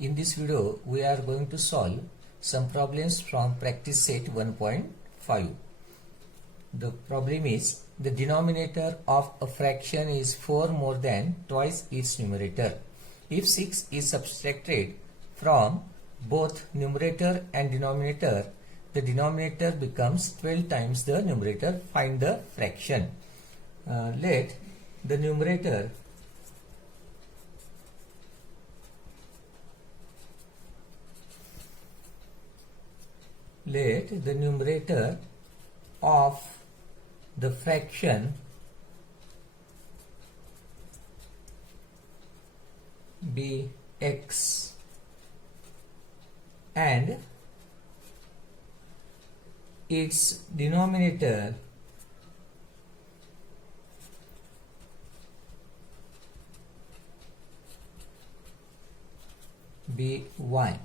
In this video, we are going to solve some problems from practice set 1.5. The problem is the denominator of a fraction is 4 more than twice its numerator. If 6 is subtracted from both numerator and denominator, the denominator becomes 12 times the numerator. Find the fraction. Let the numerator of the fraction be x and its denominator be y.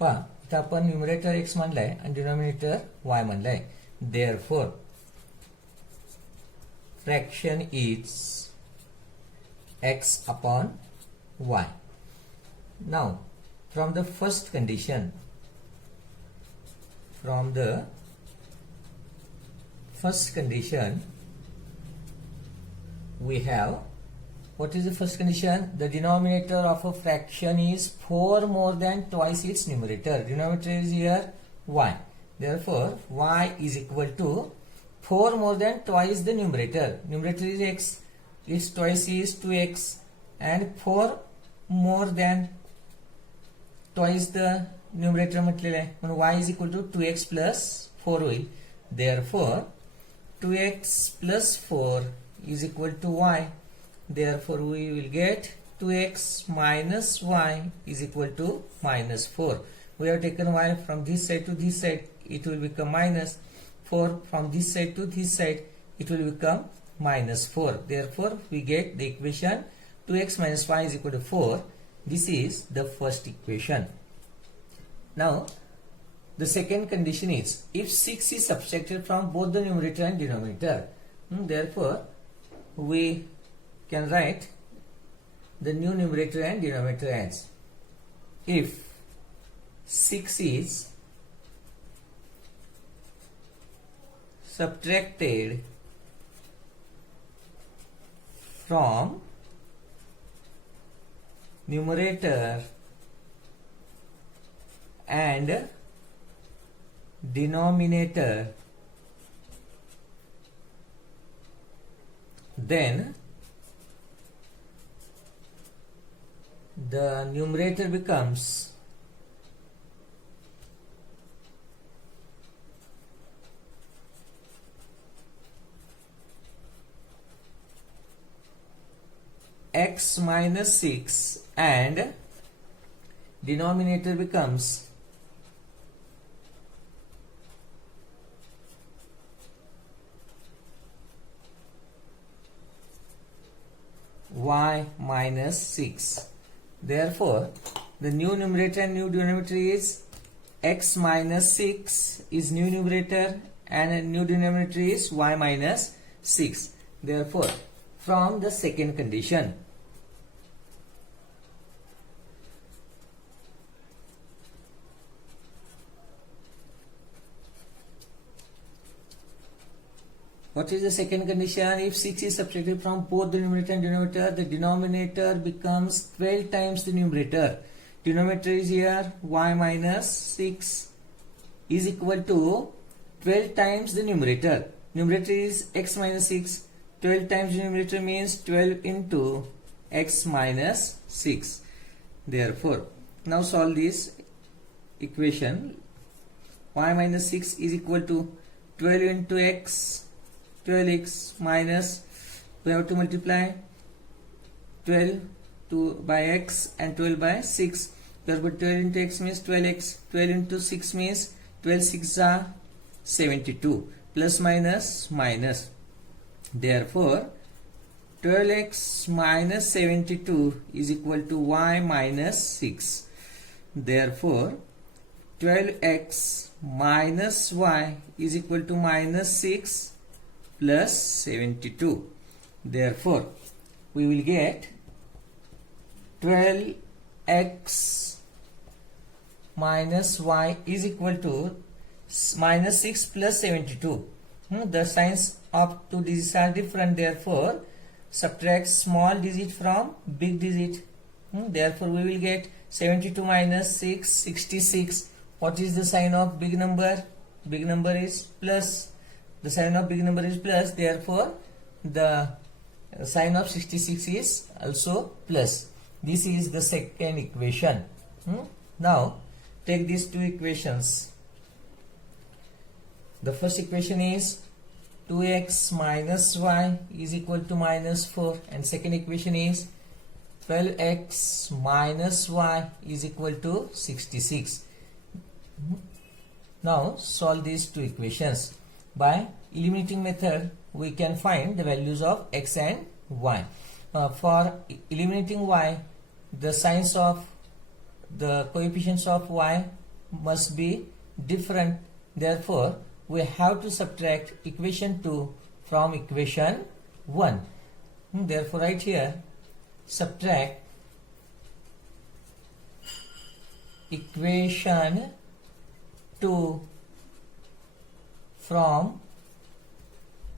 पहा इथं आपण numerator x मानलाय आणि denominator y मानलाय. Therefore fraction is x upon y. Now from the first condition, we have, what is the first condition? The denominator of a fraction is 4 more than twice its numerator. Denominator is here y. Therefore, y is equal to 4 more than twice the numerator. Numerator is x. Its twice is 2x. And 4 more than twice the numerator म्हटलेलं आहे. म्हणून y is equal to 2x plus 4 होईल. Therefore, 2x plus 4 is equal to y. Therefore, we will get 2x minus y is equal to minus 4. We have taken y from this side to this side. It will become minus 4. From this side to this side, it will become minus 4. Therefore, we get the equation 2x minus y is equal to 4. This is the first equation. Now, the second condition is if 6 is subtracted from both the numerator and denominator. Therefore, we can write the new numerator and denominator as, if 6 is subtracted from numerator and denominator, then the numerator becomes x minus 6 and denominator becomes y minus 6. Therefore, the new numerator and new denominator is x minus 6 is new numerator and new denominator is y minus 6. Therefore, from the second condition, what is the second condition? If 6 is subtracted from both the numerator and denominator, the denominator becomes 12 times the numerator. Denominator is here y minus 6 is equal to 12 times the numerator. Numerator is x minus 6. 12 times the numerator means 12 into x minus 6. Therefore, now solve this equation. Y minus 6 is equal to 12 into x, 12x minus, we have to multiply 12 by x and 12 by 6. Therefore, 12 into x means 12x, 12 into 6 means 12 6 are 72, plus minus minus. Therefore, 12x minus 72 is equal to y minus 6. Therefore, 12x minus y is equal to minus 6 plus 72. Therefore, we will get 12 x minus y is equal to minus 6 plus 72. The signs of two digits are different, therefore subtract small digit from big digit. Therefore we will get 72 minus 6, 66. What is the sign of big number? Big number is plus. The sign of big number is plus, therefore the sign of 66 is also plus. This is the second equation. Now take these two equations. The first equation is 2x minus y is equal to minus 4, and second equation is 12x minus y is equal to 66. Now solve these two equations. By eliminating method we can find the values of x and y. For eliminating y, the signs of the coefficients of y must be different, therefore we have to subtract equation 2 from equation 1. Therefore right here, subtract equation 2 from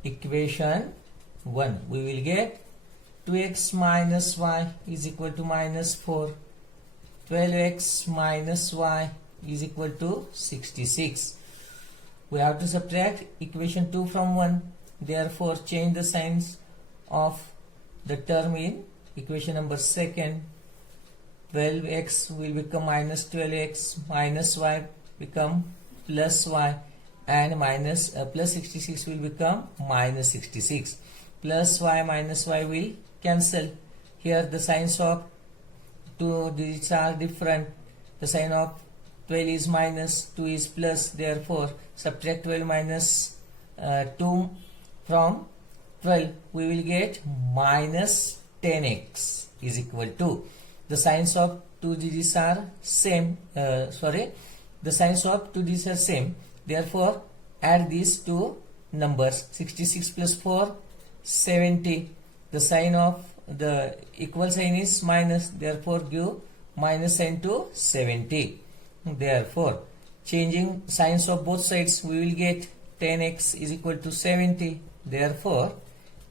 equation 1. We will get 2x minus y is equal to minus 4. 12x minus y is equal to 66. We have to subtract equation 2 from 1. Therefore change the signs of the term in equation number second. 12x will become minus 12x, minus y become plus y, and minus plus 66 will become minus 66. Plus y minus y will cancel. Here the signs of two digits are different. The sign of 12 is minus, 2 is plus, therefore subtract 12 minus 2 from 12. We will get minus 10x is equal to, the signs of two digits are same, the signs of two digits are same, therefore add these two numbers. 66 plus 4, 70. The sign of the equal sign is minus, therefore give minus sign to 70. Therefore changing signs of both sides, we will get 10x is equal to 70. Therefore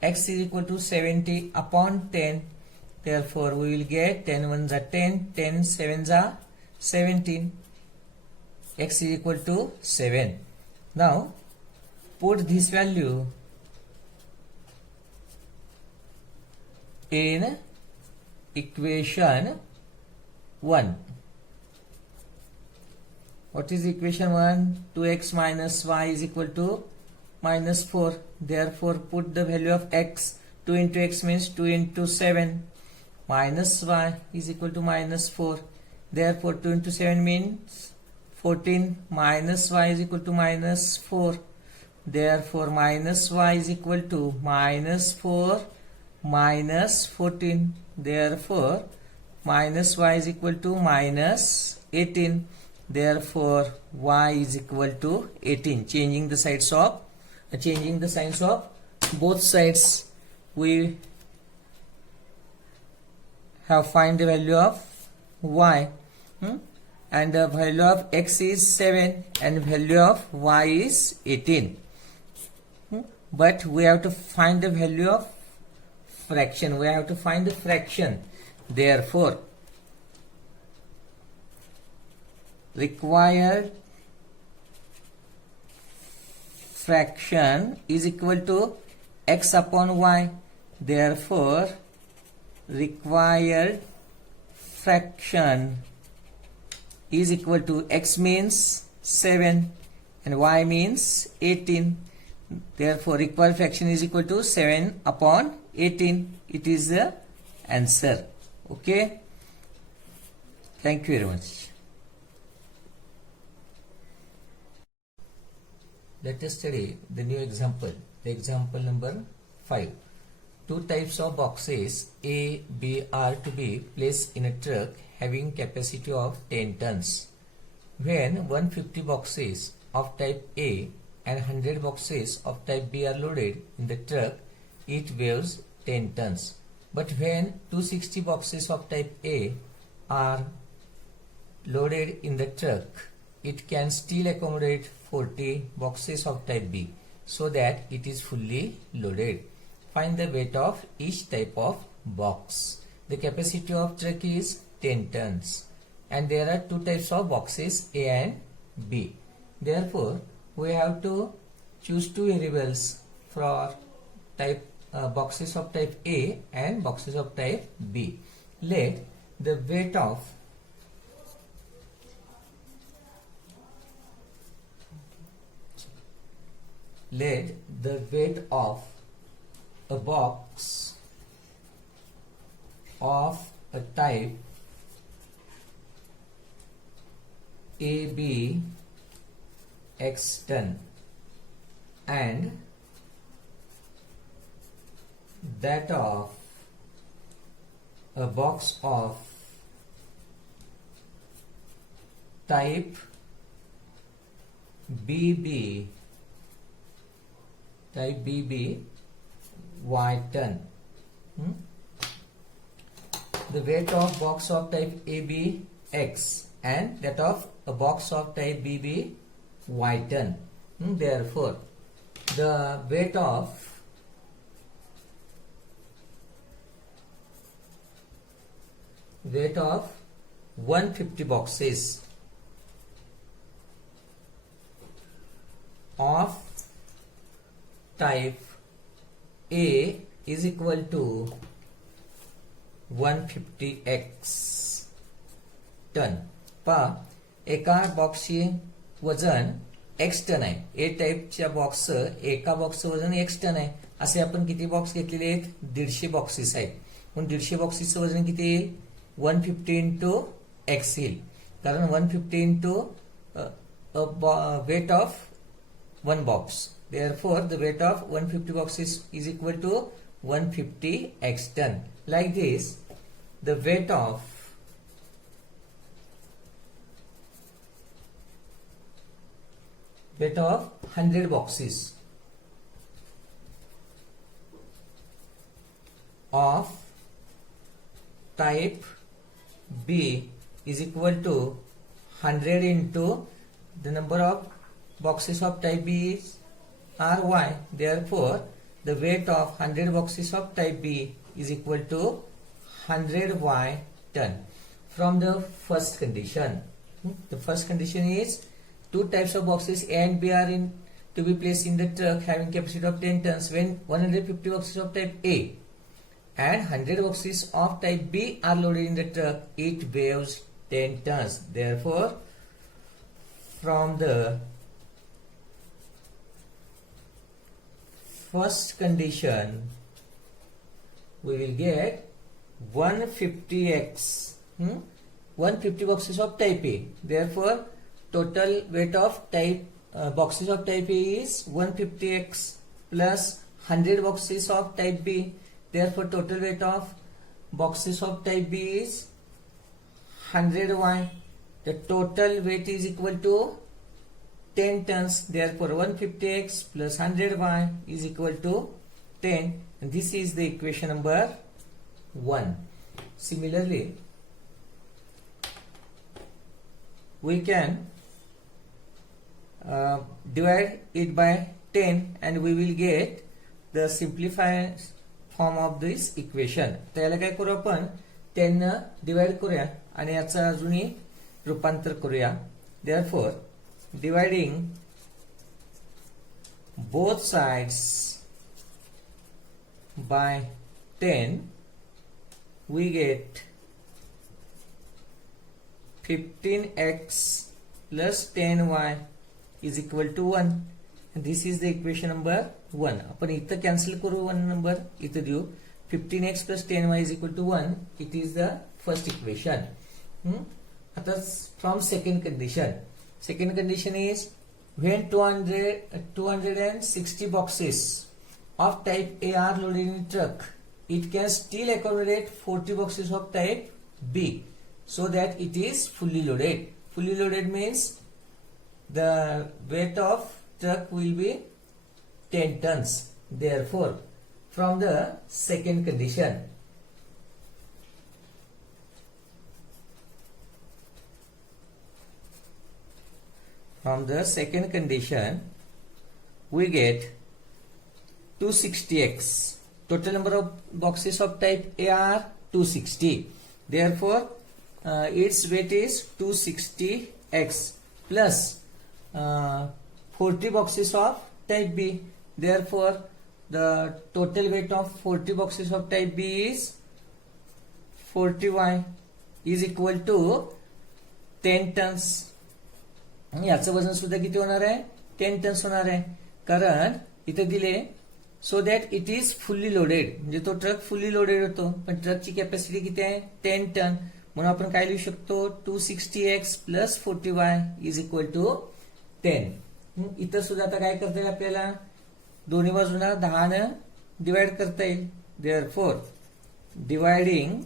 x is equal to 70 upon 10. Therefore we will get 10 ones are 10, 10 sevens are 17. X is equal to 7. Now put this value in equation 1. What is equation 1? 2x minus y is equal to minus 4. Therefore put the value of x. 2 into x means 2 into 7. Minus y is equal to minus 4. Therefore 2 into 7 means 14. Minus y is equal to minus 4. Therefore minus y is equal to minus 4 minus 14. Therefore minus y is equal to minus 18. Therefore y is equal to 18. Changing the signs of both sides, we have find the value of y, and the value of x is 7 and value of y is 18. But we have to find the value of fraction. We have to find the fraction. Therefore required fraction is equal to x upon y. Therefore required fraction is equal to x means 7 and y means 18. Therefore required fraction is equal to 7 upon 18. It is the answer. Okay, thank you very much. Let us study the new example, the example number 5. Two types of boxes A, B are to be placed in a truck having capacity of 10 tons. When 150 boxes of type A and 100 boxes of type B are loaded in the truck, it weighs 10 tons. But when 260 boxes of type A are loaded in the truck, it can still accommodate 40 boxes of type B, so that it is fully loaded. Find the weight of each type of box. The capacity of truck is 10 tons and there are two types of boxes, A and B. Therefore, we have to choose two variables for type boxes of type A and boxes of type B. Let the weight of a box of a type AB X ton and that of a box of type BB Y ton. The weight of box of type AB X and that of a box of type BB Y ton. Therefore, the weight of 150 boxes of type A is equal to 150x ton. पहा, एका बॉक्सचे वजन x ton आहे. ए टाईपच्या बॉक्सचं एका बॉक्सचं वजन x ton आहे. असे आपण किती बॉक्स घेतलेले आहेत? 150 बॉक्सेस आहेत. पण 150 बॉक्सेसचं वजन किती येईल? 150 इंटू x येईल. कारण 150 into weight of one box. Therefore, the weight of 150 boxes is equal to 150 x ton. Like this, the weight of weight of 100 boxes of type B is equal to 100 into the number of boxes of type B are Y. Therefore, the weight of 100 boxes of type B is equal to 100 Y ton. From the first condition, the first condition is two types of boxes A and B are to be placed in the truck having capacity of 10 tons. When 150 boxes of type A and 100 boxes of type B are loaded in the truck, it weighs 10 tons. Therefore, from the first condition, we will get 150x 150 boxes of type A. Therefore, total weight of type boxes of type A is 150x plus 100 boxes of type B. Therefore, total weight of boxes of type B is 100y. The total weight is equal to 10 tons. Therefore, 150x plus 100y is equal to 10. And this is the equation number 1. Similarly, we can divide it by 10 and we will get the simplified form of this equation. त्याला काय करू आपण 10 न divide करूया आणि याचा अजूनही रूपांतर करूया. Therefore, dividing both sides by 10, we get 15x plus 10y is equal to 1. And this is the equation number 1. आपण इथं कॅन्सल करू 1 नंबर इथं देऊ. 15x plus 10y is equal to 1. It is the first equation. आता from second condition. Second condition is when 260 boxes of type A are loaded in a truck, it can still accommodate 40 boxes of type B, so that it is fully loaded. Fully loaded means the weight of truck will be 10 tons. Therefore, from the second condition, From the second condition, we get 260x. Total number of boxes of type A are 260. Therefore, its weight is 260x plus 40 boxes of type B. Therefore, the total weight of 40 boxes of type B is 40y is equal to 10 tons. याचं वजन सुद्धा किती होणार आहे? 10 turns होणार आहे. कारण इथे दिले so that it is fully loaded, म्हणजे तो ट्रक फुल्ली लोडेड होतो, पण ट्रकची कॅपॅसिटी किती आहे? 10 टन. म्हणून आपण काय लिहू शकतो? 260x plus 40y is equal to 10. इथं सुद्धा आता काय करता येईल आपल्याला? दोन्ही बाजूला 10 ने डिवाइड करता येईल. Therefore dividing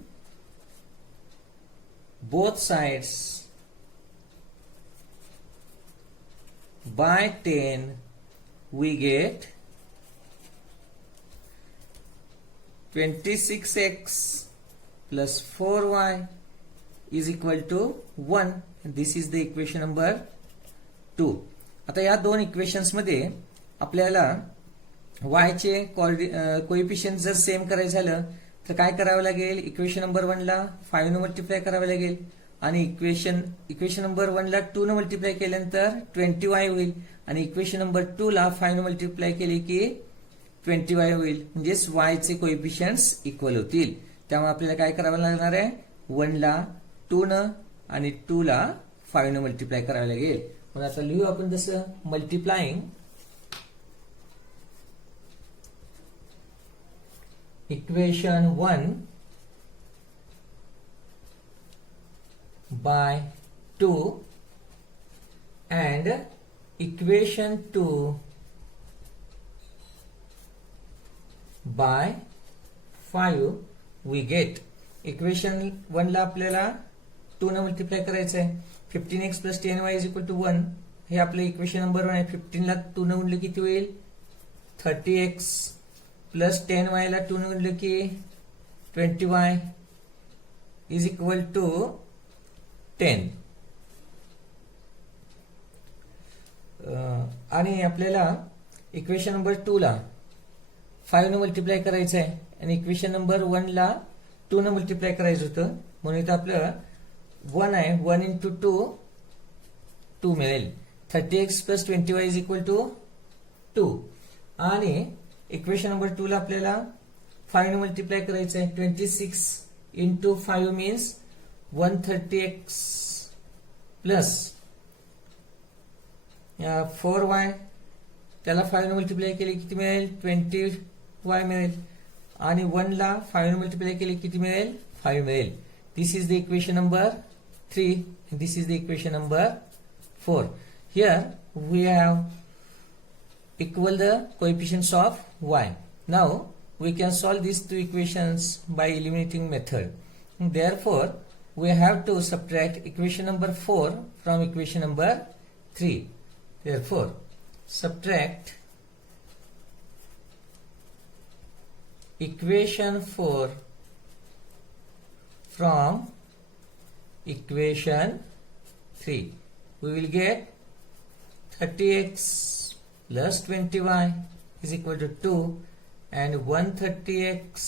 both sides by 10, we get 26x plus 4y is equal to 1. This is the equation number 2. आता या दोन इक्वेशन्स मध्ये आपल्याला y चे कोएफिशियंट जर सेम करायचं झालं तर काय करावं लागेल? इक्वेशन नंबर 1 ला 5 ने मल्टिप्लाय करावं लागेल आणि इक्वेशन नंबर 1 ला 2 ने मल्टिप्लाय केल्यानंतर 20y होईल आणि इक्वेशन नंबर 2 ला 5 ने मल्टिप्लाय केले की 20y होईल. म्हणजेच y चे कोएफिशियंट्स इक्वल होतील. त्यामुळे आपल्याला काय करावं लागणार आहे? 1 ला 2 ने आणि 2 ला 5 ने मल्टिप्लाय करावं लागेल. म्हणून आता लिहू आपण जसं multiplying equation 1 by 2 and equation 2 by 5 we get. Equation 1 ला आपल्याला 2 ने मल्टिप्लाय करायचं आहे. 15x plus 10y is equal to 1. हे आपलं इक्वेशन नंबर 1 आहे. 15 ला 2 ने गुणलं किती होईल? 30x प्लस 10y ला 2 ने गुणलं की 20y इज इक्वल टू 10. आणि आपल्याला इक्वेशन नंबर 2 ला 5 ने मल्टिप्लाय करायचं आहे आणि इक्वेशन नंबर 1 ला 2 ने मल्टिप्लाय करायचं होतं. म्हणून इथं आपलं 1 आहे. 1 into 2 मिळेल. 30x plus 20y is equal to 2. आणि इक्वेशन नंबर 2 ला आपल्याला 5 ने मल्टिप्लाय करायचं आहे. 26 into 5 means 130x plus 4y. त्याला 5 ने मल्टिप्लाय केले किती मिळेल? 20y मिळेल. आणि 1 ला 5 ने मल्टिप्लाय केले किती मिळेल? 5 मिळेल. This is the equation number 3. This is the equation number 4. Here we have equal the coefficients of y. Now we can solve these two equations by eliminating method. Therefore, we have to subtract equation number 4 from equation number 3. Therefore, subtract equation 4 from equation 3. We will get 30x plus 20y is equal to 2 and 130x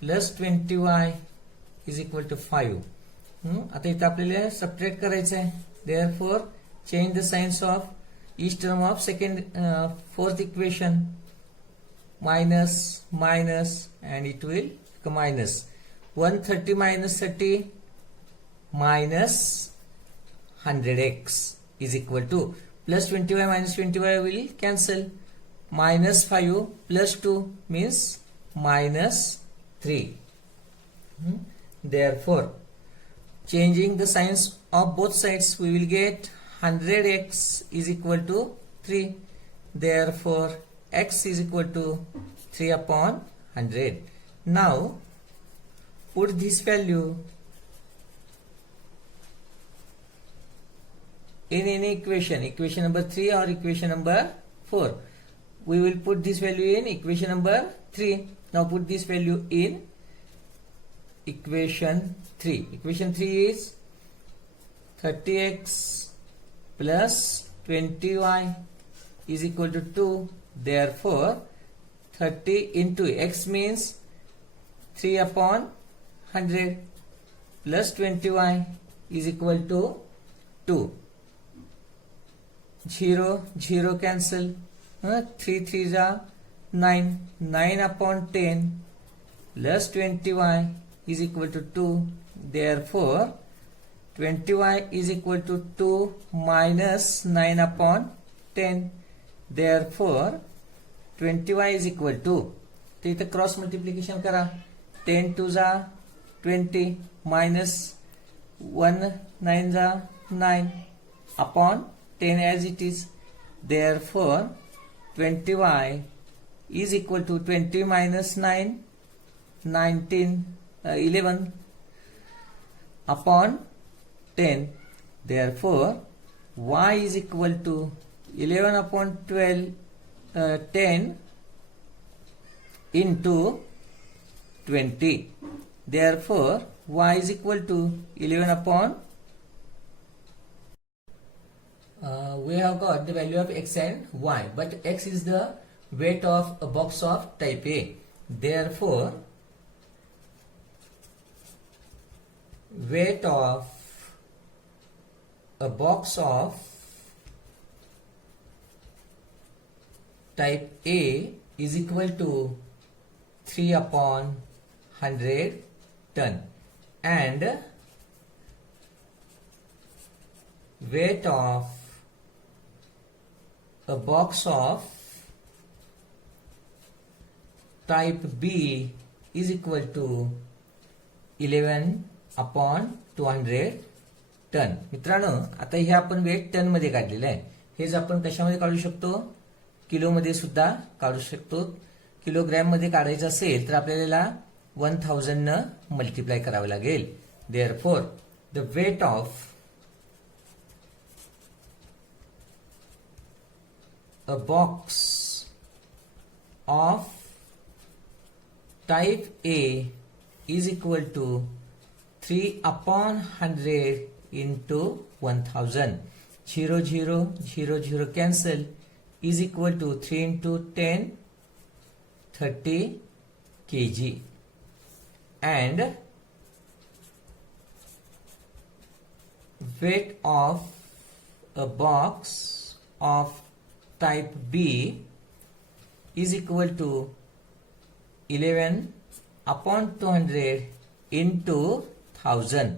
plus 20y is equal to 5. आता इथं आपल्याला subtract करायचं आहे. Therefore, change the signs of each term of fourth equation. Minus, minus, and it will become minus. 130 minus 30 minus 100x is equal to plus 20y minus 20y will cancel. Minus 5 plus 2 means minus 3. Therefore, changing the signs of both sides, we will get 100x is equal to 3. Therefore, x is equal to 3 upon 100. Now, put this value in any equation number 3 or equation number 4. We will put this value in equation number 3. Now put this value in equation 3. Equation 3 is 30x plus 20y is equal to 2. Therefore 30 into x means 3 upon 100 plus 20y is equal to 2. 0 0 cancel. 3 3s are 9. 9 upon 10 plus 20y is equal to 2. Therefore 20y is equal to 2 minus 9 upon 10. Therefore 20y is equal to, तर इथं cross multiplication करा. 10 2 जा 20 minus 1 9 जा 9 upon 10 as it is. Therefore 20y is equal to 20 minus 9 11 upon 10. Therefore y is equal to 11 upon 10 into 20. Therefore y is equal to 11 upon we have got the value of x and y, but x is the weight of a box of type A. Therefore weight of a box of type A is equal to 3 upon 100 ton, and weight of a box of type B is equal to 11 upon 200 ton. मित्रांनो, आता हे आपण wait ton मध्ये काढलेलं आहे. हेच आपण कशामध्ये काढू शकतो? किलो मध्ये सुद्धा काढू शकतो. किलोग्रॅम मध्ये काढायचं असेल तर आपल्याला 1000 न मल्टिप्लाय करावे लागेल. Therefore the weight of a box of type A is equal to 3 upon 100 into 1000. 0 0 0 0 cancel is equal to 3 into 10 30 kg, and weight of a box of type B is equal to 11 upon 200 into 1000.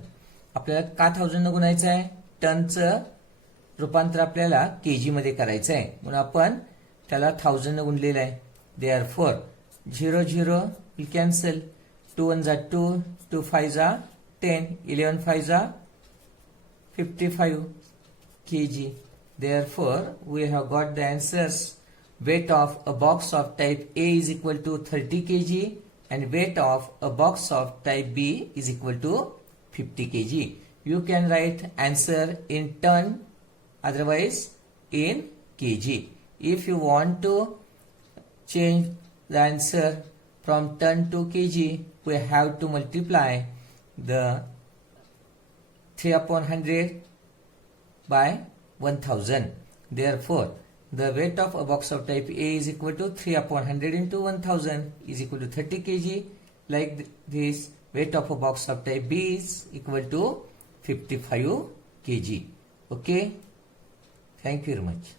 आपल्याला का 1000 न गुणायचं आहे? टनचं रूपांतर आपल्याला KG मध्ये करायचं आहे, म्हणून आपण त्याला 1000 न गुणलेलं आहे. Therefore 0 0 will cancel. 2 1 जा 2, 2 5 जा 10, 11 5 जा 55 kg. Therefore, we have got the answers. Weight of a box of type A is equal to 30 kg and weight of a box of type B is equal to 50 kg. You can write answer in ton, otherwise in kg. If you want to change the answer from ton to kg, we have to multiply the 3 upon 100 by 1000. Therefore, the weight of a box of type A is equal to 3 upon 100 into 1000 is equal to 30 kg. Like this, weight of a box of type B is equal to 55 kg. Okay. Thank you very much.